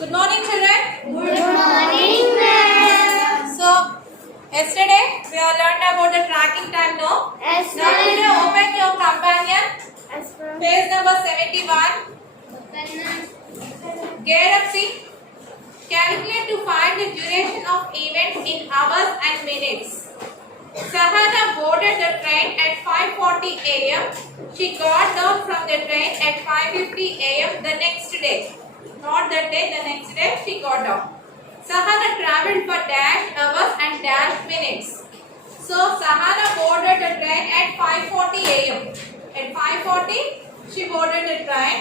Good morning, children. Good morning, ma'am. So, yesterday we have learned about the tracking time, no? Yes, Now, today ma'am. open your companion, Yes, ma'am. page number 71. Get up, see. Calculate to find the duration of events in hours and minutes. Sahana boarded the train at 5:40 a.m. She got down from the train at 5:50 a.m. the next day. Not that day, the next day she got down. Sahana traveled for dash hours and dash minutes. So Sahana boarded the train at 5:40 a.m. At 5:40 she boarded the train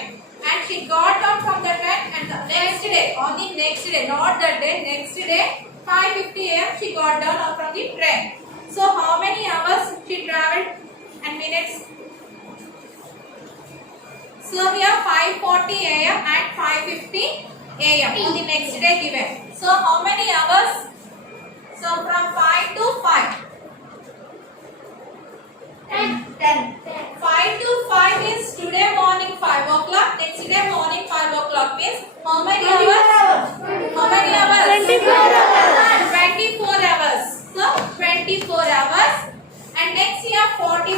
and she got down from the train and the next day, on the next day, not that day, next day 5:50 a.m. she got down from the train. So how many hours she traveled and minutes? So here 5:40 a.m. and 5:50 a.m. on the next day given. So how many hours? So from 5 to 5. 10. 5 to 5 means today morning 5 o'clock. Next day morning 5 o'clock means how many hours? How many hours? 24 hours. 24 hours. So 24 hours. And next here 40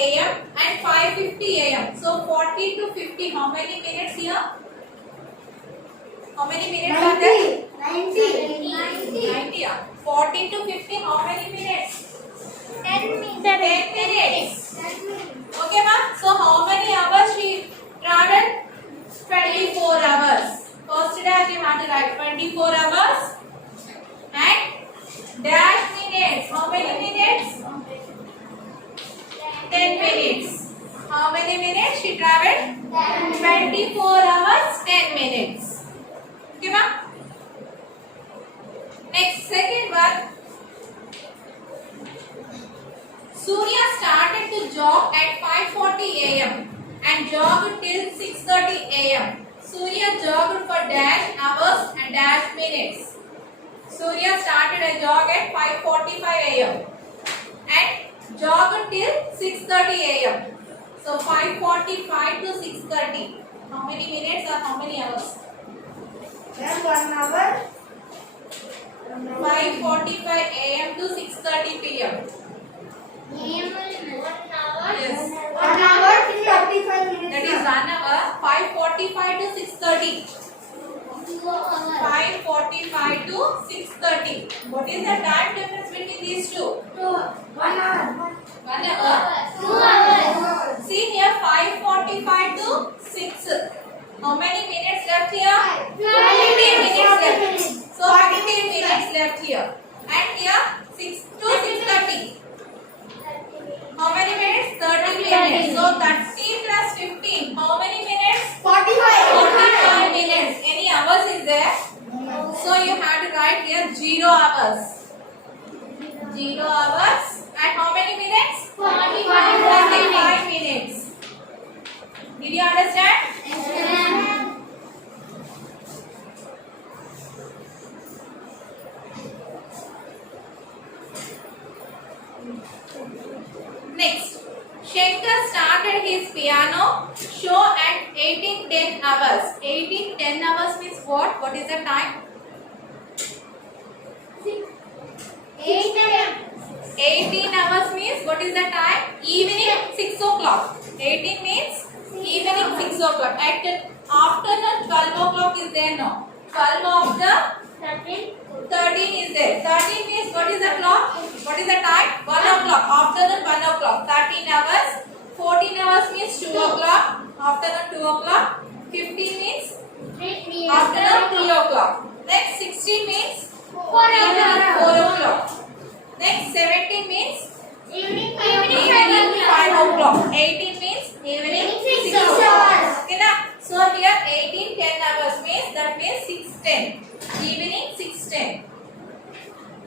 a.m. and 5:50 a.m. So 40 to 50. How many minutes here? How many minutes are there? 90. 40 to 50. How many minutes? 10 minutes. Okay, ma'am. So how many hours she traveled? 24 hours. First day you have to write 24 hours and dash minutes. How many minutes? 10 minutes. How many minutes she traveled? 24 hours, 10 minutes. Okay, ma'am. Next, second one. Surya started to jog at 5:40 a.m. and jogged till 6:30 a.m. Surya jogged for dash hours and dash minutes. Surya started a jog at 5:45 a.m. and jogged till 6:30 a.m. So 5:45 to 6:30. How many minutes or how many hours? 1 hour. 5:45 a.m. to 6:30 p.m. Yes. 1 hour 35 minutes. That is 1 hour. 5:45 to 6:30. 5:45 to 6:30. What is the time difference between these two? 1 hour. 1 hour. 2 hours. See here 5:45 to 6. How many minutes left here? 40 minutes left. So 40 minutes left here. And here 6 to 6:30. How many minutes? 30 minutes. So 30 plus 15. How many minutes? 45. 45 minutes. Any hours is there? So you have to write here 0 hours. 0 hours. And how many minutes? 45 minutes. Did you understand? Next, Shankar started his piano show at 18:10 hours. 18:10 hours means what? What is the time? 8 a.m. 18 hours means what is the time? Evening 6 o'clock. 18 means evening 6 o'clock. At afternoon 12 o'clock is there now. 12 after 13 is there. 13 means what is the clock? What is the time? 1 o'clock. Afternoon 1 o'clock. 13 hours. 14 hours means 2 o'clock. Afternoon 2 o'clock. 15 means afternoon 3 o'clock. Next 16 means 4 o'clock. Next 17 means Evening evening 5 o'clock. 18 means evening 6 o'clock. Okay na? So here 18 10 hours means that means 6:10. Evening 6:10.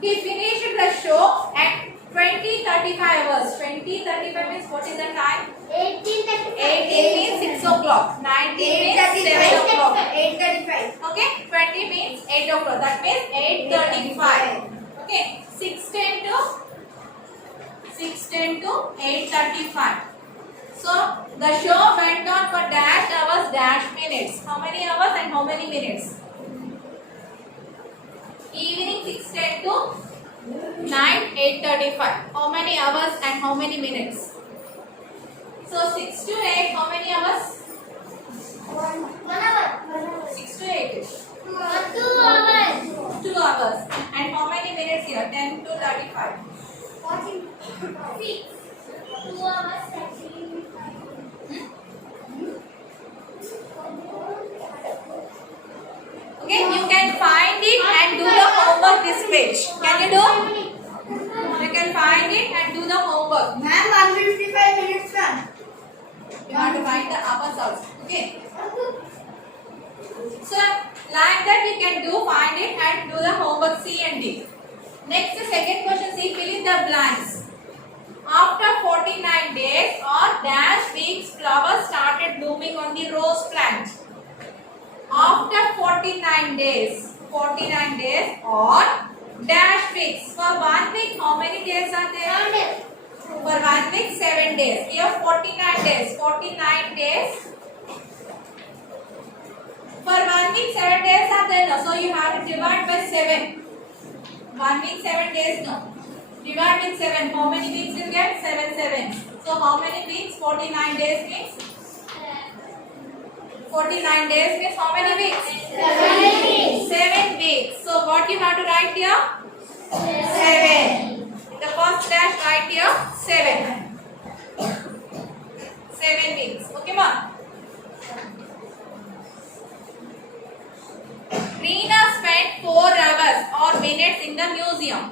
He finished the show at 20:35 hours. 20:35 means what is the time? 18 means 6 o'clock. 19 means 7 o'clock. 8:35. Okay? 20 means 8 o'clock. That means 8:35. Okay? 6:10 to 8:35. So the show went on for dash hours, dash minutes. How many hours and how many minutes? Evening 6:10 to night 8:35. How many hours and how many minutes? So 6 to 8, how many hours? 1 hour. 6 to 8. 2 hours. 2 hours. And how many minutes here? 10 to 35. 46. 2 hours. Okay, you can find it and do the homework this page. Can you do? You can find it and do the homework. Ma'am, 155 minutes, ma'am. You have to find the hours also. Okay. So like that you can do, find it and do the homework C and D. Next, the second question, see, fill in the blanks. After 49 days or dash weeks, flowers started blooming on the rose plant. After 49 days or dash weeks. For 1 week, how many days are there? For 1 week, 7 days. Here 49 days. 49 days. For 1 week, 7 days are there. No? So you have to divide by 7. 1 week, 7 days. No. Divide with 7. How many weeks you get? 7 sevens. So how many weeks? 49 days means? 49 days means how many weeks? 7 weeks. So what you have to write here? 7. The first dash write here 7. 7 weeks. Okay, ma'am? Reena spent 4 hours or minutes in the museum.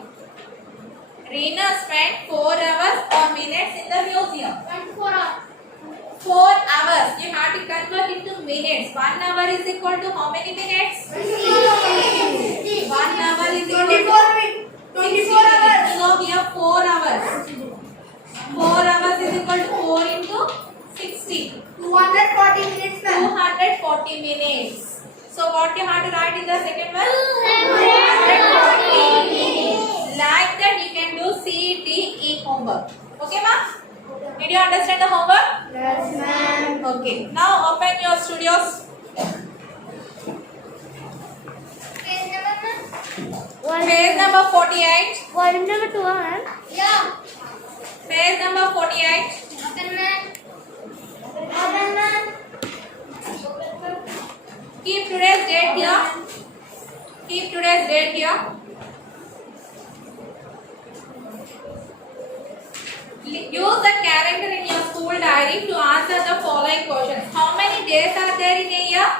Reena spent 4 hours or minutes in the museum. 24 hours. 4 hours. You have to convert into minutes. 1 hour is equal to how many minutes? 1 hour is equal to 24 hours. So here 4 hours. 4 hours is equal to 4 into 60. 240 minutes, ma'am. 240 minutes. So what you have to write in the second one? 240 minutes. Like that you can do C, D, E homework. Okay, ma'am? Did you understand the homework? Yes, ma'am. Okay. Now open your studios. Page number 48. Volume number 2, ma'am. Yeah. Page number 48. Open, ma'am. Open, ma'am. Keep today's date here. Keep today's date here. Use the calendar in your school diary to answer the following questions. How many days are there in a year?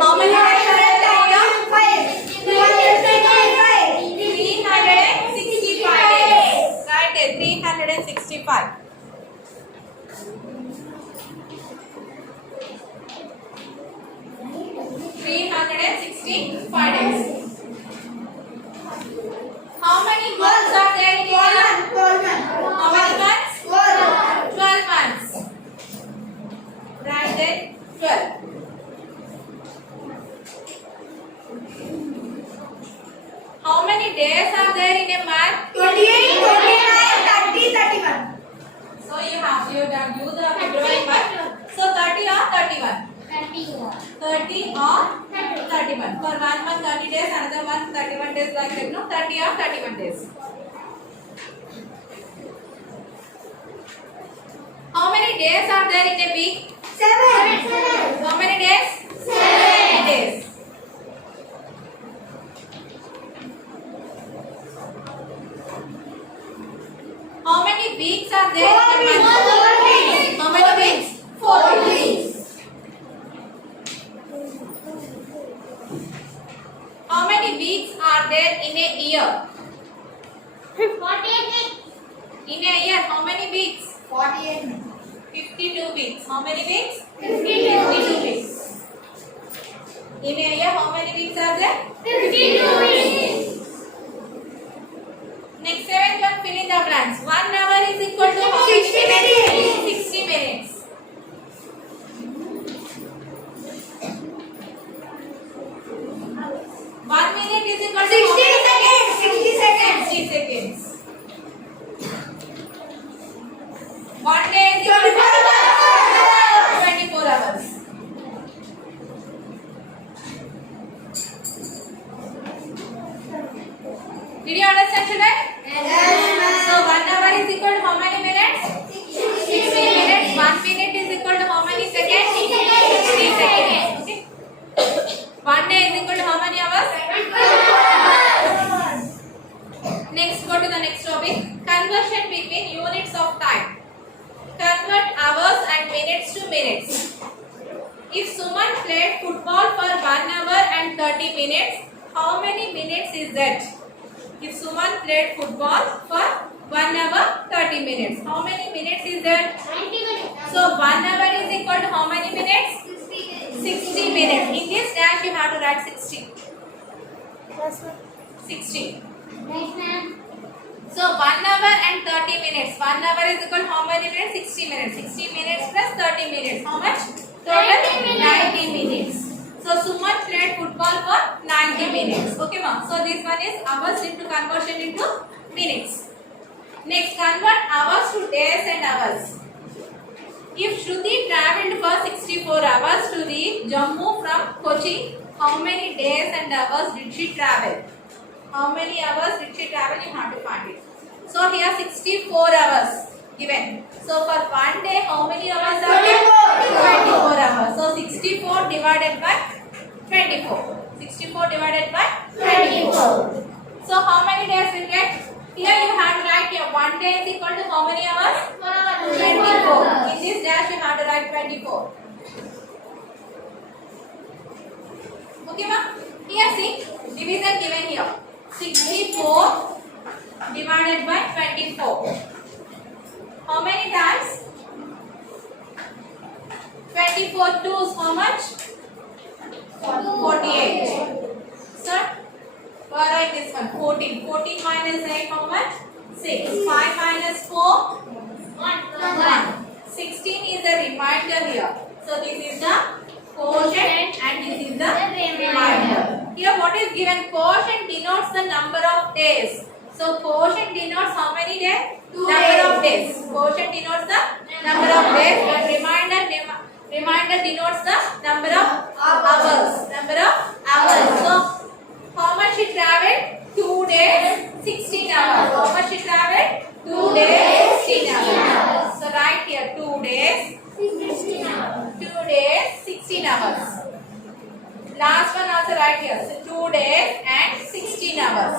How many days are there in a year? 365 days. Right there, 365. How many months are there in a year? How many months? 12 months. Right there, 12. How many days are there in a month? 28, 29, 30, 31. So you have do the February month. So 30 or 31? 30 or 31. For 1 month 30 days, another month 31 days, like that, no? 30 or 31 days. How many days are there in a week? 7. How many days? 7 days. How many weeks are there in a month? 4 weeks. How many weeks? 4 weeks. How many weeks are there in a year? 48. In a year, how many weeks? 48. 52 weeks. How many weeks? 52 weeks. In a year, how many weeks are there? 52 weeks. Next, 7th one, fill in the blanks. 1 hour is equal to how 60 many minutes. 60 minutes. 1 minute is equal to 60 seconds. 60 seconds. 60 seconds. 1 day is equal to 24 hours. minutes. How many minutes is that? If Suman played football for 1 hour 30 minutes, how many minutes is that? 90 minutes. So 1 hour is equal to how many minutes? 60 minutes. In this dash you have to write 60. 60. Nice, ma'am. So 1 hour and 30 minutes. 1 hour is equal to how many minutes? 60 minutes. 60 minutes plus 30 minutes. How much? Total 90 minutes. So Suman played football for 90 minutes. Okay, ma'am. So this one is hours into conversion into minutes. Next, convert hours to days and hours. If Shruti travelled for 64 hours to the Jammu from Kochi, how many days and hours did she travel? How many hours did she travel? You have to find it. So here 64 hours given. So for one day, how many hours are there? 24 hours. So 64 divided by 24. 64 divided by 24. So how many days we get? Here you have to write here 1 day is equal to how many hours? 24. In this dash you have to write 24. Okay, ma'am? Here see, division given here. 64 divided by 24. How many times? 24 twos, how much? 48. Sir, write this one. 14. 14 minus 8, how much? 6. 5 minus 4? 1. 16 is the remainder here. So this is the quotient and this is the remainder. Here what is given? Quotient denotes the number of days. So quotient denotes how many days? Number of days. Quotient denotes the number of days and remainder denotes the number of hours. Number of hours. So how much she traveled? 2 days, 16 hours. How much she traveled? 2 days, 16 hours. So write here 2 days, 2 days, 16 hours. Last one also write here. So 2 days and 16 hours.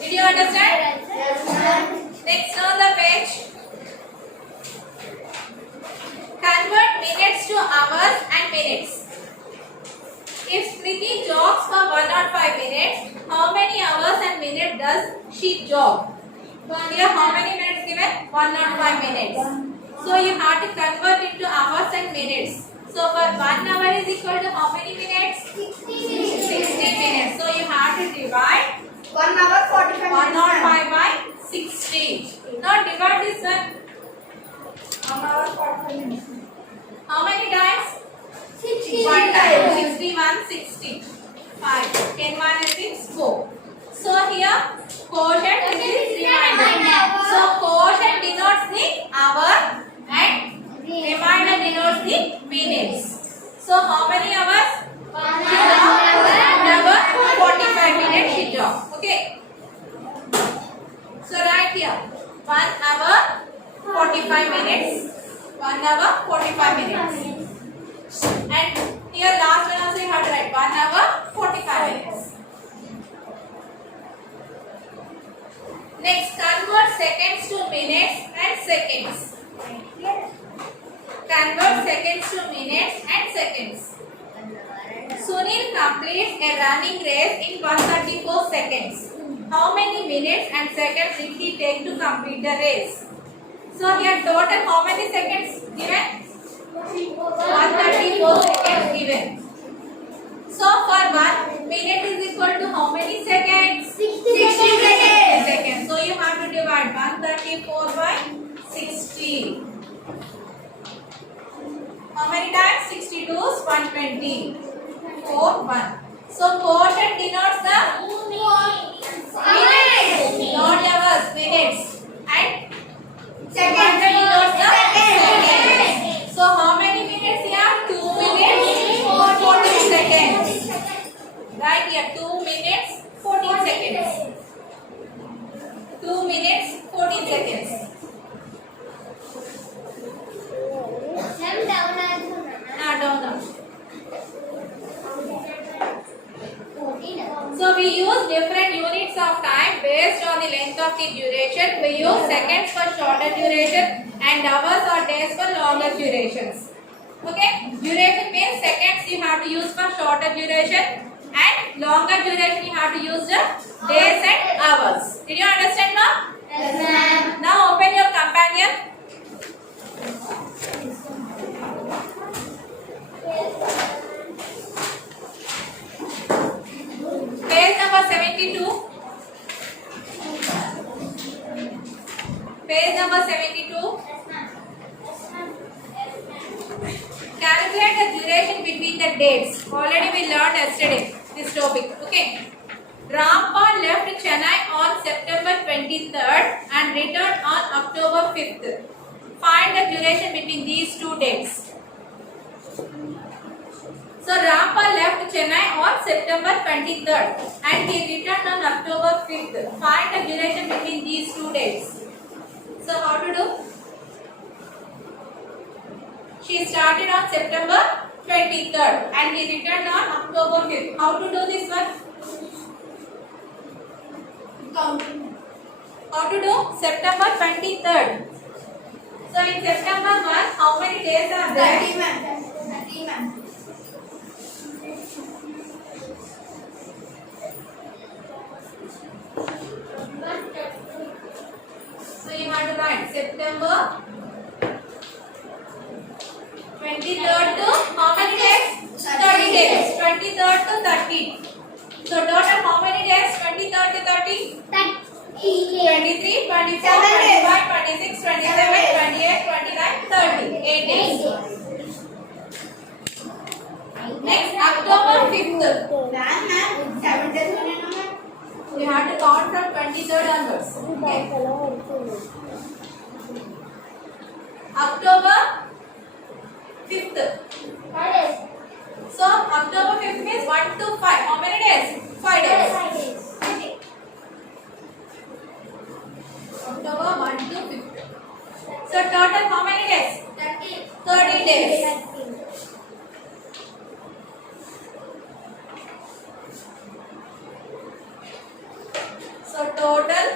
Did you understand? Next on the page. Convert minutes to hours and minutes. If Smriti jogs for 105 minutes, how many hours and minutes does she jog? So here how many minutes given? 105 minutes. So you have to convert into hours and minutes. So for 1 hour is equal to how many minutes? 60 minutes. So you have to divide 1 hour 45 minutes. 105 by 60. Now divide this one. 1 hour 45 minutes. How many times? 60. 1 time. 61, 60. 5. 10 minus 6, 4. So here quotient is remainder. So quotient denotes the hour and remainder denotes the minutes. So how many hours? 1 hour 45 minutes she jogged. Okay. So write here 1 hour 45 minutes. 1 hour 45 minutes. And here last one also you have to write 1 hour 45 minutes. Next, convert seconds to minutes and seconds. Convert seconds to minutes and seconds. Sunil completes a running race in 134 seconds. How many minutes and seconds did he take to complete the race? So here total how many seconds given? 134 seconds given. So for 1 minute is equal to how many seconds? 60 seconds. So you have to divide 134 by 60. How many times? 62 is 120. 4, 1. So quotient denotes the minutes, not hours, minutes. And Seconds. denotes the seconds. So how many minutes here? 2 minutes, 14 seconds. Right here, 2 minutes, 14 seconds. 2 minutes, 14 seconds. Down. So we use different units of time based on the length of the duration. We use seconds for shorter duration and hours or days for longer durations. Okay, duration means seconds you have to use for shorter duration and longer duration you have to use the days and hours. Did you understand now? Yes, ma'am. Now open your companion. Page number 72. Page number 72. Calculate the duration between the dates. Already we learned yesterday this topic. Okay. Rampa left Chennai on September 23rd and returned on October 5th. Find the duration between these two dates. So Rampa left Chennai on September 23rd and he returned on October 5th. Find the duration between these two dates. So how to do? She started on September 23rd and he returned on October 5th. How to do this one? Counting. How to do? September 23rd. So in September month, how many days are there? 30, ma'am. 30, ma'am. So you have to write September 23rd to how many days? 30 days. 23rd to 30. So total how many days? 23rd to 30? 23, 24, 25, 26, 27, 28, 29, 30. 8 days. Next, October 5th. Ma'am, 7 days only, no, ma'am. You have to count from 23rd onwards. Okay. October 5th. 5 days. So, October 5th means 1 to 5. How many days? 5 days. 5 days. October 1 to 5th. So, total how many days? 30 days. So, total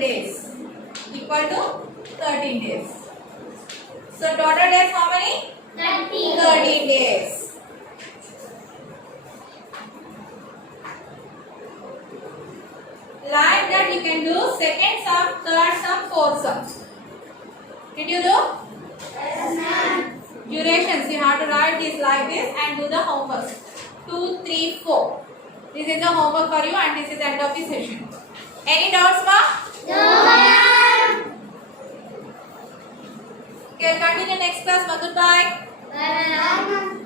days equal to 13 days. So, total days how many? 13 days. Like that you can do second sum, third sum, fourth sum. Did you do? Yes, ma'am. Durations, you have to write this like this and do the homework. 2, 3, 4. This is the homework for you and this is the end of the session. Any doubts, ma? No, ma'am. Okay, continue next class. Goodbye. Bye, ma'am.